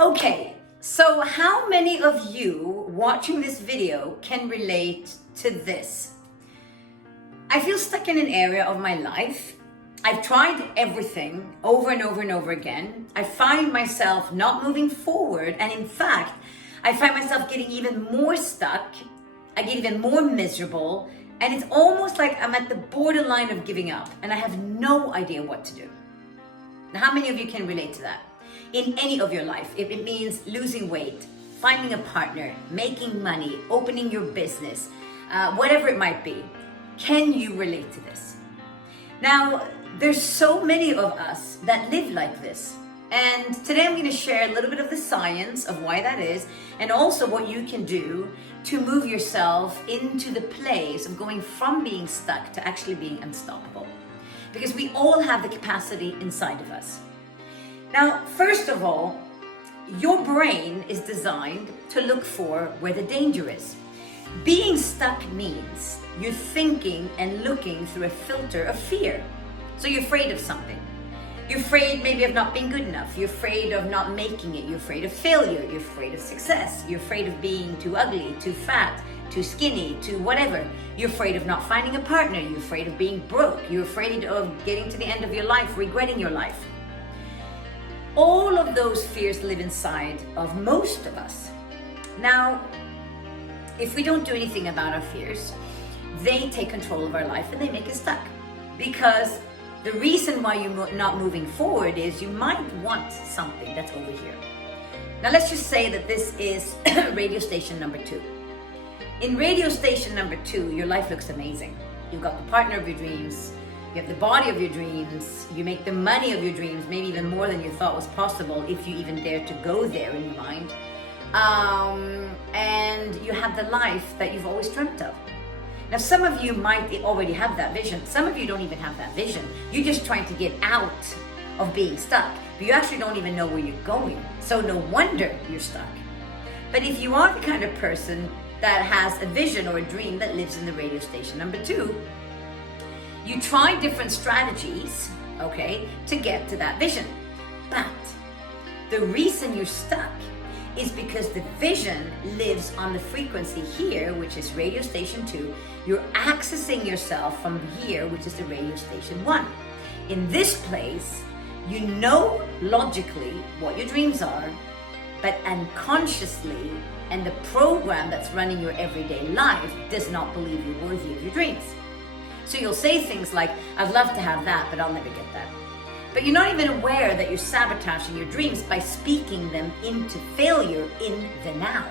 Okay, so how many of you watching this video can relate to this? I feel stuck in an area of my life. I've tried everything over and over and over again. I find myself not moving forward, and in fact, I find myself getting even more stuck. I get even more miserable, and it's almost like I'm at the borderline of giving up, and I have no idea what to do. Now, how many of you can relate to that? In any of your life, if it means losing weight, finding a partner, making money, opening your business, whatever it might be, can you relate to this? Now, there's so many of us that live like this. And today I'm going to share a little bit of the science of why that is, and also what you can do to move yourself into the place of going from being stuck to actually being unstoppable. Because we all have the capacity inside of us. Now, first of all, your brain is designed to look for where the danger is. Being stuck means you're thinking and looking through a filter of fear. So you're afraid of something. You're afraid maybe of not being good enough. You're afraid of not making it. You're afraid of failure. You're afraid of success. You're afraid of being too ugly, too fat, too skinny, too whatever. You're afraid of not finding a partner. You're afraid of being broke. You're afraid of getting to the end of your life, regretting your life. All of those fears live inside of most of us. Now, if we don't do anything about our fears, they take control of our life and they make us stuck. Because the reason why you're not moving forward is you might want something that's over here. Now let's just say that this is radio station number 2. In radio station number 2, your life looks amazing. You've got the partner of your dreams, you have the body of your dreams, you make the money of your dreams, maybe even more than you thought was possible if you even dare to go there in your mind. And you have the life that you've always dreamt of. Now, some of you might already have that vision. Some of you don't even have that vision. You're just trying to get out of being stuck, but you actually don't even know where you're going. So no wonder you're stuck. But if you are the kind of person that has a vision or a dream that lives in the radio station number 2, you try different strategies, okay, to get to that vision. But the reason you're stuck is because the vision lives on the frequency here, which is radio station 2. You're accessing yourself from here, which is the radio station 1. In this place, you know logically what your dreams are, but unconsciously, and the program that's running your everyday life does not believe you're worthy of your dreams. So you'll say things like, I'd love to have that, but I'll never get that. But you're not even aware that you're sabotaging your dreams by speaking them into failure in the now.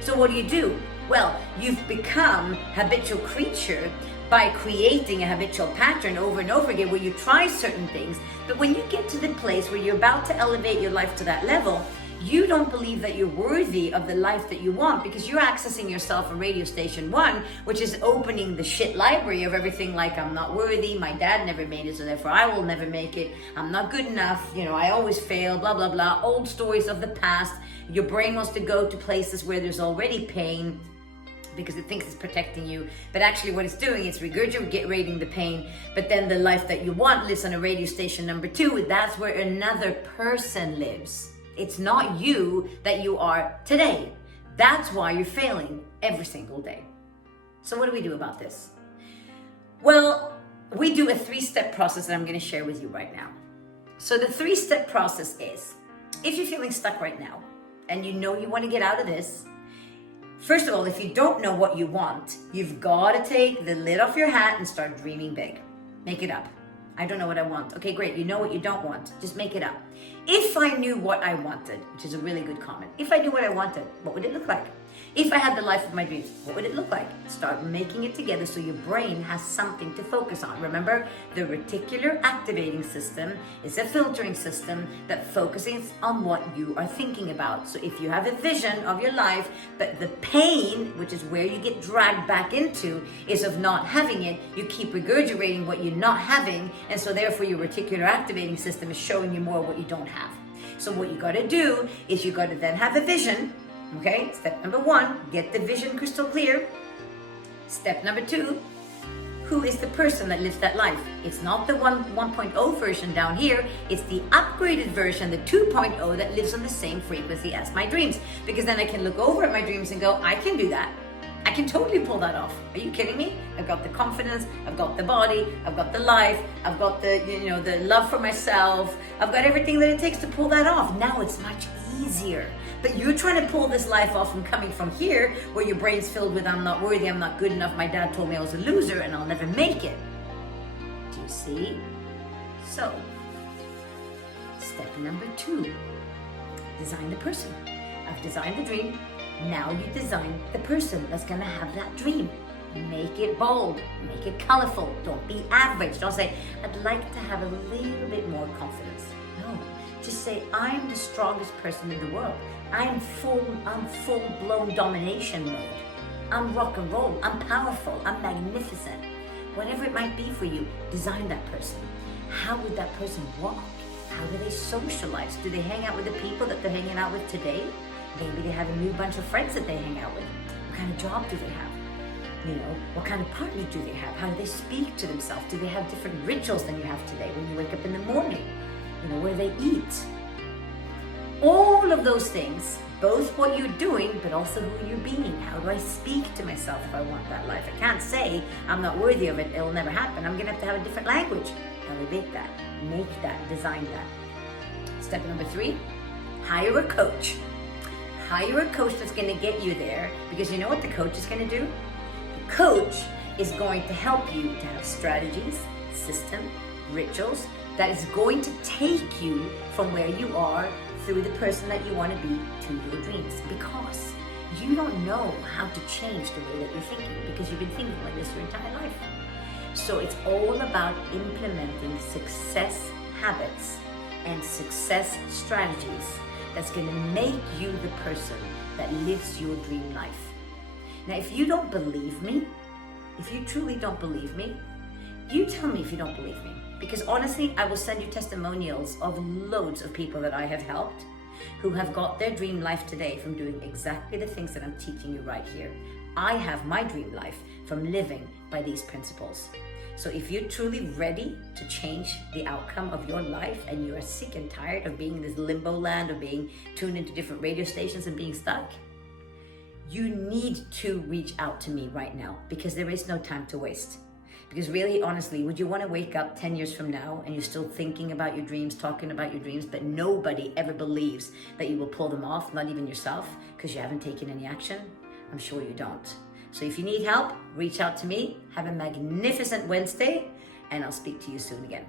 So what do? Well, you've become a habitual creature by creating a habitual pattern over and over again where you try certain things, but when you get to the place where you're about to elevate your life to that level, you don't believe that you're worthy of the life that you want because you're accessing yourself from radio station 1, which is opening the shit library of everything like I'm not worthy, my dad never made it, so therefore I will never make it, I'm not good enough, I always fail, blah, blah, blah, old stories of the past. Your brain wants to go to places where there's already pain because it thinks it's protecting you, but actually what it's doing is regurgitating the pain, but then the life that you want lives on a radio station number 2, that's where another person lives. It's not you that you are today. That's why you're failing every single day. So what do we do about this? Well, we do a 3-step process that I'm going to share with you right now. So the 3-step process is, if you're feeling stuck right now and you know you want to get out of this, first of all, if you don't know what you want, you've got to take the lid off your hat and start dreaming big. Make it up. I don't know what I want. Okay, great. You know what you don't want. Just make it up. If I knew what I wanted, which is a really good comment. If I knew what I wanted, what would it look like? If I had the life of my dreams, what would it look like? Start making it together so your brain has something to focus on. Remember, the reticular activating system is a filtering system that focuses on what you are thinking about. So if you have a vision of your life, but the pain, which is where you get dragged back into, is of not having it, you keep regurgitating what you're not having, and so therefore your reticular activating system is showing you more what you don't have. So what you got to do is you got to then have a vision. Okay, step number 1, get the vision crystal clear. Step number 2, who is the person that lives that life. It's not the 1.0 version down here, it's the upgraded version, the 2.0 that lives on the same frequency as my dreams. Because then I can look over at my dreams and go, I can do that. I can totally pull that off. Are you kidding me? I've got the confidence, I've got the body, I've got the life, I've got the, the love for myself, I've got everything that it takes to pull that off. Now it's much easier. But you're trying to pull this life off from coming from here, where your brain's filled with, I'm not worthy, I'm not good enough, my dad told me I was a loser and I'll never make it. Do you see? So, step number 2, design the person. I've designed the dream. Now you design the person that's gonna have that dream. Make it bold, make it colorful. Don't be average. Don't say, I'd like to have a little bit more confidence. No, just say, I'm the strongest person in the world. I'm full-blown domination mode. I'm rock and roll, I'm powerful, I'm magnificent. Whatever it might be for you, design that person. How would that person walk? How do they socialize? Do they hang out with the people that they're hanging out with today? Maybe they have a new bunch of friends that they hang out with. What kind of job do they have? What kind of partner do they have? How do they speak to themselves? Do they have different rituals than you have today when you wake up in the morning? Where they eat? All of those things, both what you're doing, but also who you're being. How do I speak to myself if I want that life? I can't say, I'm not worthy of it, it'll never happen. I'm gonna have to have a different language. Elevate that, make that, design that. Step number 3, hire a coach. Hire a coach that's going to get you there, because you know what the coach is going to do? The coach is going to help you to have strategies, system, rituals that is going to take you from where you are through the person that you want to be to your dreams, because you don't know how to change the way that you're thinking, because you've been thinking like this your entire life. So it's all about implementing success habits and success strategies that's going to make you the person that lives your dream life. Now, if you don't believe me, if you truly don't believe me, you tell me if you don't believe me. Because honestly, I will send you testimonials of loads of people that I have helped who have got their dream life today from doing exactly the things that I'm teaching you right here. I have my dream life from living by these principles. So if you're truly ready to change the outcome of your life, and you are sick and tired of being in this limbo land, of being tuned into different radio stations and being stuck, you need to reach out to me right now, because there is no time to waste. Because really, honestly, would you want to wake up 10 years from now and you're still thinking about your dreams, talking about your dreams, but nobody ever believes that you will pull them off, not even yourself, because you haven't taken any action? I'm sure you don't. So if you need help, reach out to me. Have a magnificent Wednesday, and I'll speak to you soon again.